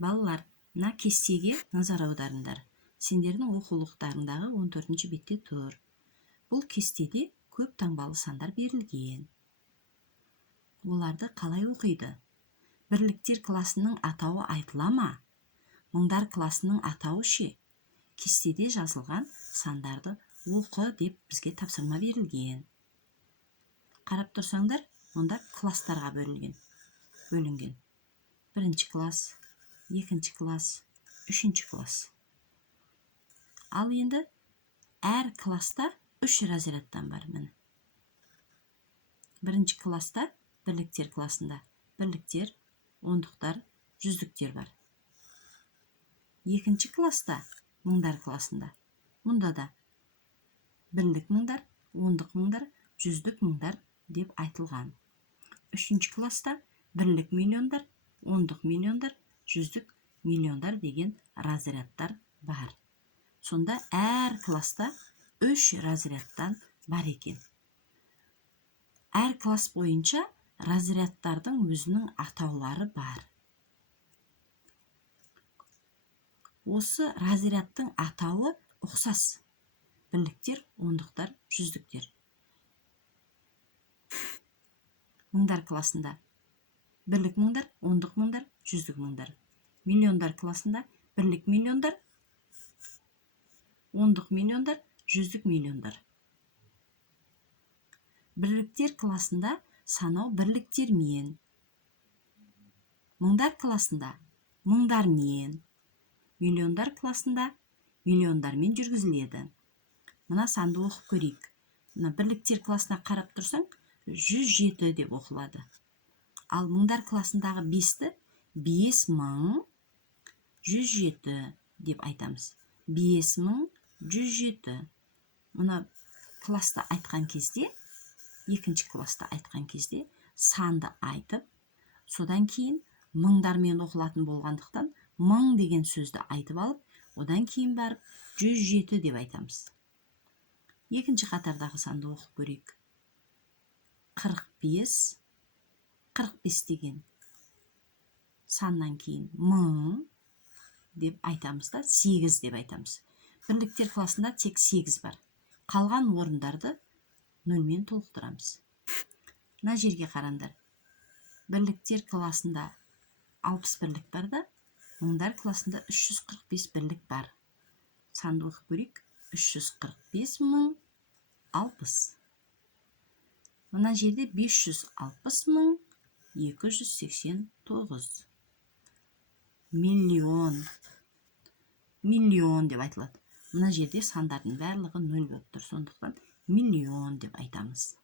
Балалар, мына кестеге назар аударыңдар. Сендердің оқулықтарыңдағы 14-ші бетте тұр. Бұл кестеде көп таңбалы сандар берілген. Оларды қалай оқиды? Бірліктер класының атауы айтыла ма? Мыңдар класының атауы ше? Кестеде жазылған сандарды оқы деп бізге тапсырма берілген. Қарап тұрсаңдар, онда класстарға бөлінген. Бірінші класс, екінші класс, үшінші класс. Ал енді әр класста 3 разрядтан бар. Міне. Бірінші класста, бірліктер классында, бірліктер, ондықтар, жүздіктер бар. Екінші класста, мыңдар классында, мұнда да бірлік мыңдар, ондық мыңдар, жүздік мыңдар деп айтылған. Үшінші класста бірлік миллиондар, ондық миллиондар, жүздік миллиондар деген разрядтар бар. Сонда әр класста 3 разрядтан бар екен. Әр класс бойынша разрядтардың өзінің атаулары бар. Осы разрядтың атауы ұқсас. Бірліктер, ондықтар, жүздіктер. Мыңдар классында бірлік мыңдар, ондық мыңдар, жүздік мыңдар. Миллиондар классында бірлік миллиондар, ондық миллиондар, жүздік миллиондар. Бірліктер классында санау бірліктермен. Мыңдар классында мыңдармен. Миллиондар классында миллиондармен жүргізіледі. Мына санды оқып көрейік. Мына бірліктер классына қарап тұрсаң, 107 деп оқылады. Ал мыңдар классындағы 5-ті 5107 деп айтамыз. 5107. Мына класста айтқан кезде, екінші класста айтқан кезде санды айтып, содан кейін мыңдармен оқылатын болғандықтан мың деген сөзді айтып алып, одан кейін барып 107 деп айтамыз. Екінші қатардағы санды оқып көрейік. 45 деген саннан кейін 1000 деп айтамыз да 8 деп айтамыз. Бірліктер классында тек 8 бар. Қалған орындарды 0-мен толықтырамыз. Мына жерге қараңдар. Бірліктер классында 60 бірлік бар да, мыңдар классында 345 бірлік бар. Санды оқып көрейік. 345.060. Мына жерде 560.289. Миллион деп айтылады. Мына жерде сандардың барлығы 0 болып тұр. Сондықтан миллион деп айтамыз.